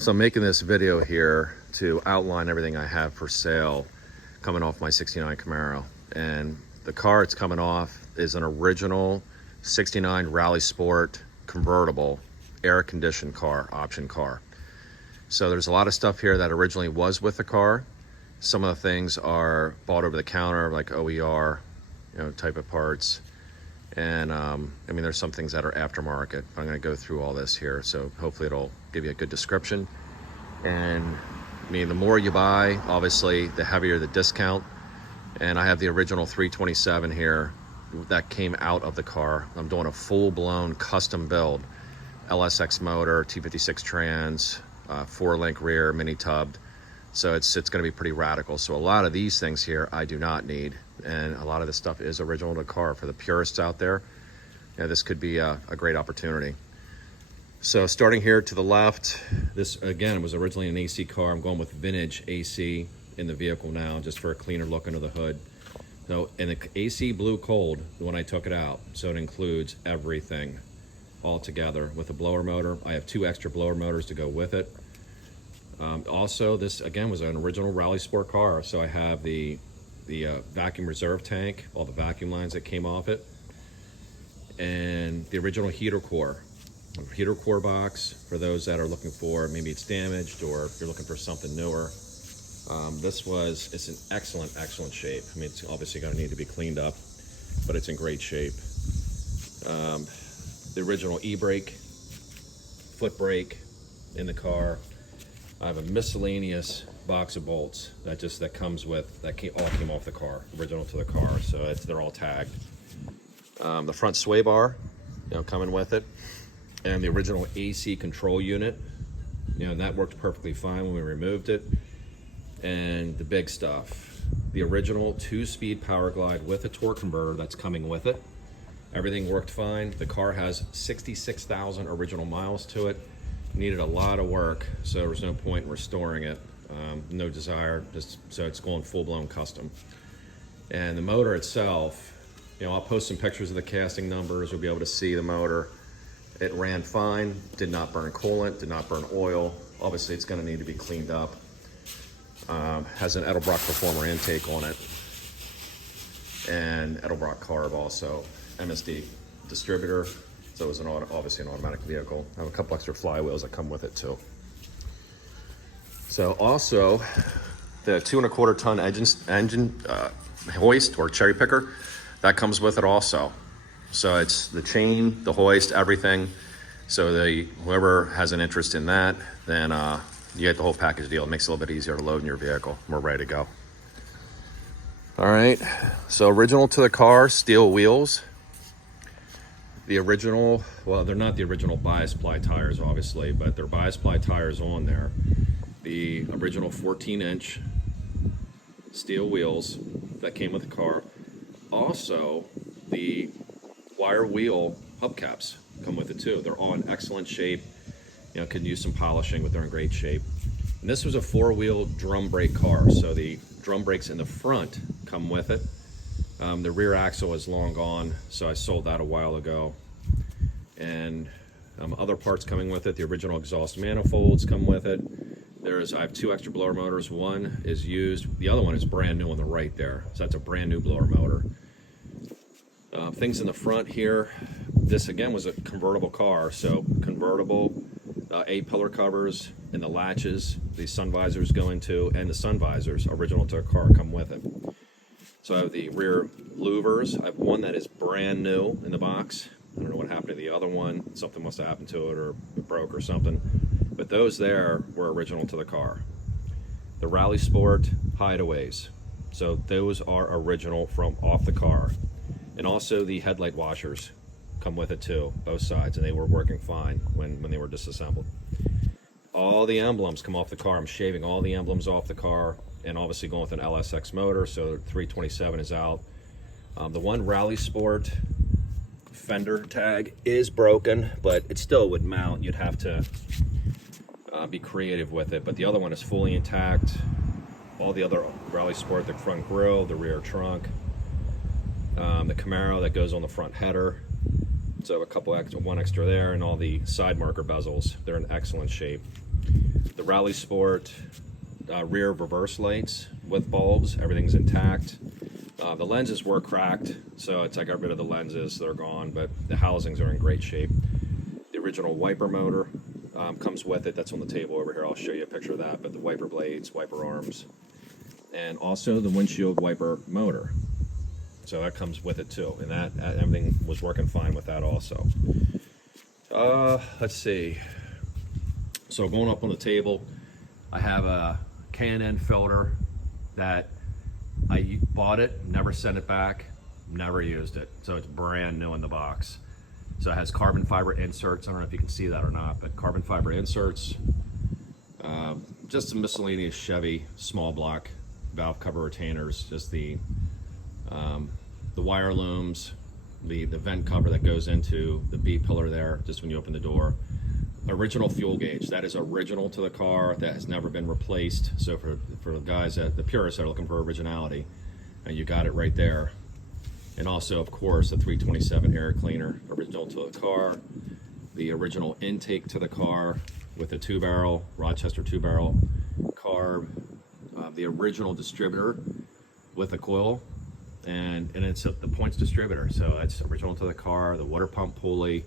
So I'm making this video here to outline everything I have for sale coming off my 69 Camaro. And the car it's coming off is an original 69 Rally Sport convertible air-conditioned car, option car. So there's a lot of stuff here that originally was with the car. Some of the things are bought over the counter, like OER, type of parts. And I mean, there's some things that are aftermarket. I'm going to go through all this here, so hopefully it'll give you a good description. And I mean, the more you buy, obviously, the heavier the discount. And I have the original 327 here that came out of the car. I'm doing a full-blown custom build, LSX motor, T56 trans, 4-link rear, mini tubbed. So it's going to be pretty radical. So a lot of these things here I do not need, and a lot of this stuff is original to the car. For the purists out there, this could be a great opportunity. So starting here to the left, this again was originally an AC car. I'm going with vintage AC in the vehicle now, just for a cleaner look under the hood. So, and the AC blew cold when I took it out, so it includes everything all together with a blower motor. I have 2 extra blower motors to go with it. Also, this again was an original Rally Sport car, so I have the vacuum reserve tank, all the vacuum lines that came off it, and the original heater core box for those that are looking for, maybe it's damaged or if you're looking for something newer. It's in excellent shape. I mean, it's obviously going to need to be cleaned up, but it's in great shape. The original e-brake, foot brake in the car. I have a miscellaneous box of bolts that comes with, all came off the car, original to the car, so they're all tagged. The front sway bar, coming with it, and the original AC control unit, that worked perfectly fine when we removed it. And the big stuff, the original 2-speed power glide with a torque converter that's coming with it. Everything worked fine. The car has 66,000 original miles to it. Needed a lot of work, so there was no point in restoring it. No desire, so it's going full-blown custom. And the motor itself, I'll post some pictures of the casting numbers. You'll be able to see the motor. It ran fine, did not burn coolant, did not burn oil. Obviously, it's going to need to be cleaned up. Has an Edelbrock Performer intake on it, and Edelbrock carb also, MSD distributor. So it was obviously an automatic vehicle. I have a couple extra flywheels that come with it too. So also the 2¼ ton engine hoist or cherry picker that comes with it also. So it's the chain, the hoist, everything. So whoever has an interest in that, then you get the whole package deal. It makes it a little bit easier to load in your vehicle. We're ready to go. All right, so original to the car, steel wheels. The original, well, they're not the original bias ply tires, obviously, but they're bias ply tires on there. The original 14-inch steel wheels that came with the car. Also, the wire wheel hubcaps come with it too. They're all in excellent shape. Could use some polishing, but they're in great shape. And this was a 4-wheel drum brake car, so the drum brakes in the front come with it. The rear axle is long gone, so I sold that a while ago. And other parts coming with it, the original exhaust manifolds come with it. I have 2 extra blower motors. One is used, the other one is brand new on the right there. So that's a brand new blower motor. Things in the front here, this again was a convertible car, so convertible, A-pillar covers and the latches, the sun visors go into, and the sun visors, original to a car, come with it. So I have the rear louvers. I have one that is brand new in the box. I don't know what happened to the other one. Something must have happened to it, or it broke or something. But those there were original to the car. The Rally Sport hideaways. So those are original from off the car. And also the headlight washers come with it too, both sides, and they were working fine when they were disassembled. All the emblems come off the car. I'm shaving all the emblems off the car, and obviously going with an LSX motor, so 327 is out. The one Rally Sport fender tag is broken, but it still would mount. You'd have to be creative with it, but the other one is fully intact. All the other Rally Sport, the front grille, the rear trunk, the Camaro that goes on the front header, So a couple extra, one extra there, and all the side marker bezels, they're in excellent shape. The Rally Sport rear reverse lights with bulbs, everything's intact. The lenses were cracked, so I got rid of the lenses, they're gone, but the housings are in great shape. The original wiper motor comes with it, that's on the table over here, I'll show you a picture of that, but the wiper blades, wiper arms, and also the windshield wiper motor. So that comes with it too, and that everything was working fine with that also. Let's see. So going up on the table, I have a K&N filter that I bought it, never sent it back, never used it. So it's brand new in the box. So it has carbon fiber inserts. I don't know if you can see that or not, but carbon fiber inserts. Just a miscellaneous Chevy small block valve cover retainers, just the wire looms, the vent cover that goes into the B pillar there, just when you open the door. Original fuel gauge, that is original to the car, that has never been replaced. So for the guys, the purists that are looking for originality, and you got it right there. And also, of course, the 327 air cleaner, original to the car. The original intake to the car with a 2-barrel, Rochester 2-barrel carb. The original distributor with a coil, and it's the points distributor, so it's original to the car. The water pump pulley,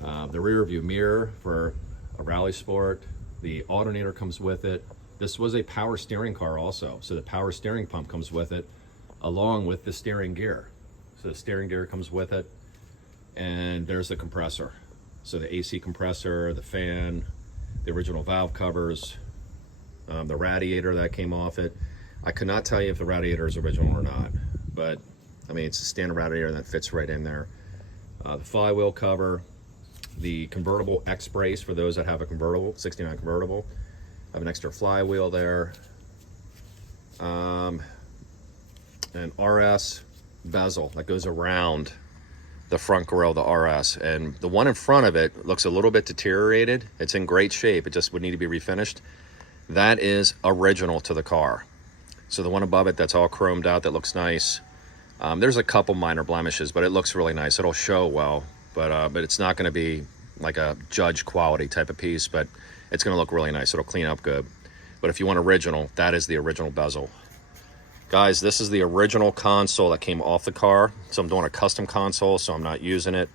the rear view mirror for a Rally Sport. The alternator comes with it. This was a power steering car also, so the power steering pump comes with it, along with the steering gear. So the steering gear comes with it, and there's the compressor. So the AC compressor, the fan, the original valve covers, the radiator that came off it. I could not tell you if the radiator is original or not, but I mean, it's a standard radiator that fits right in there. The flywheel cover, the convertible X brace for those that have a convertible, 69 convertible. I have an extra flywheel there. An RS bezel that goes around the front grille, the RS, and the one in front of it looks a little bit deteriorated. It's in great shape, it just would need to be refinished. That is original to the car. So the one above it that's all chromed out, that looks nice. There's a couple minor blemishes, but it looks really nice. It'll show well, but it's not going to be like a judge quality type of piece, but it's going to look really nice. It'll clean up good. But if you want original, that is the original bezel. Guys, this is the original console that came off the car. So I'm doing a custom console, so I'm not using it.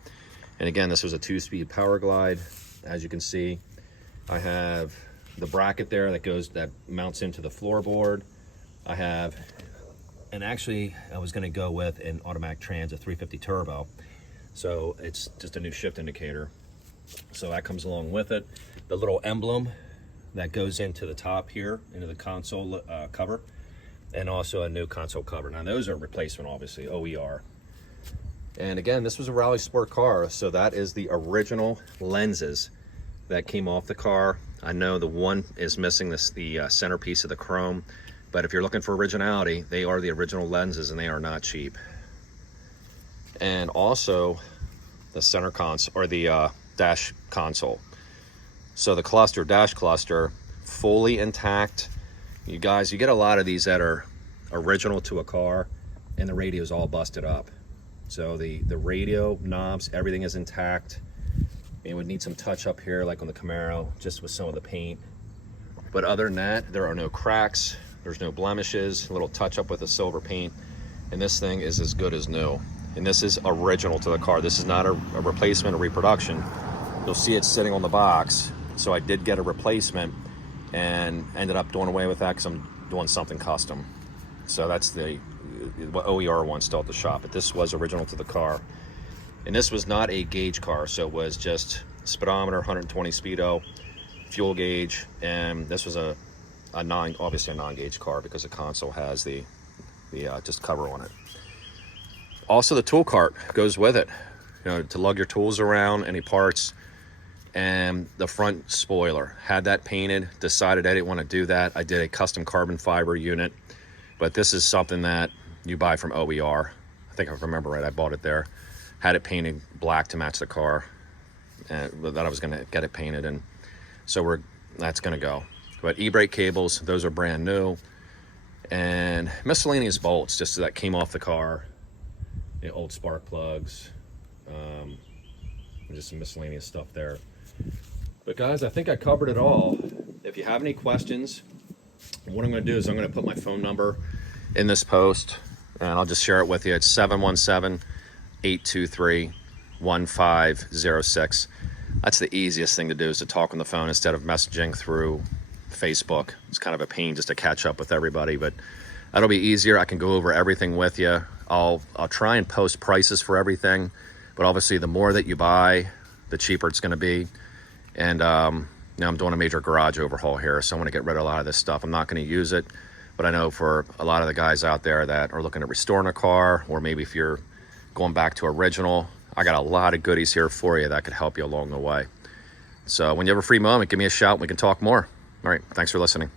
And again, this was a 2-speed power glide. As you can see, I have the bracket there that mounts into the floorboard. I have, and actually I was gonna go with an automatic trans, a 350 turbo. So it's just a new shift indicator. So that comes along with it. The little emblem that goes into the top here, into the console cover, and also a new console cover. Now those are replacement, obviously, OER. And again, this was a Rally Sport car, so that is the original lenses that came off the car. I know the one is missing the centerpiece of the chrome, but if you're looking for originality, they are the original lenses, and they are not cheap. And also the center console, or the dash console. So the cluster, dash cluster, fully intact. You guys, you get a lot of these that are original to a car, and the radio is all busted up. So the radio knobs, everything is intact. It would need some touch up here, like on the Camaro, just with some of the paint. But other than that, there are no cracks, there's no blemishes, a little touch up with the silver paint, and this thing is as good as new. And this is original to the car. This is not a replacement or reproduction. You'll see it sitting on the box. So I did get a replacement and ended up doing away with that because I'm doing something custom. So that's the OER one still at the shop, but this was original to the car. And this was not a gauge car, so it was just speedometer, 120 speedo, fuel gauge, and this was obviously a non-gauge car because the console has the just cover on it. Also, the tool cart goes with it, you know, to lug your tools around, any parts. And the front spoiler, had that painted, decided I didn't want to do that. I did a custom carbon fiber unit, but this is something that you buy from OER. I think if I remember right, I bought it there. Had it painted black to match the car, and that I was going to get it painted, and so that's going to go. But e-brake cables, those are brand new, and miscellaneous bolts just that came off the car, the old spark plugs, just some miscellaneous stuff there. But guys, I think I covered it all. If you have any questions, what I'm going to do is I'm going to put my phone number in this post, and I'll just share it with you. It's 717-823-1506. That's the easiest thing to do, is to talk on the phone instead of messaging through Facebook. It's kind of a pain just to catch up with everybody, but that'll be easier. I can go over everything with you. I'll try and post prices for everything, but obviously the more that you buy, the cheaper it's going to be. And now I'm doing a major garage overhaul here, so I want to get rid of a lot of this stuff. I'm not going to use it, but I know for a lot of the guys out there that are looking at restoring a car, or maybe if you're going back to original, I got a lot of goodies here for you that could help you along the way. So when you have a free moment, give me a shout. We can talk more. All right, thanks for listening.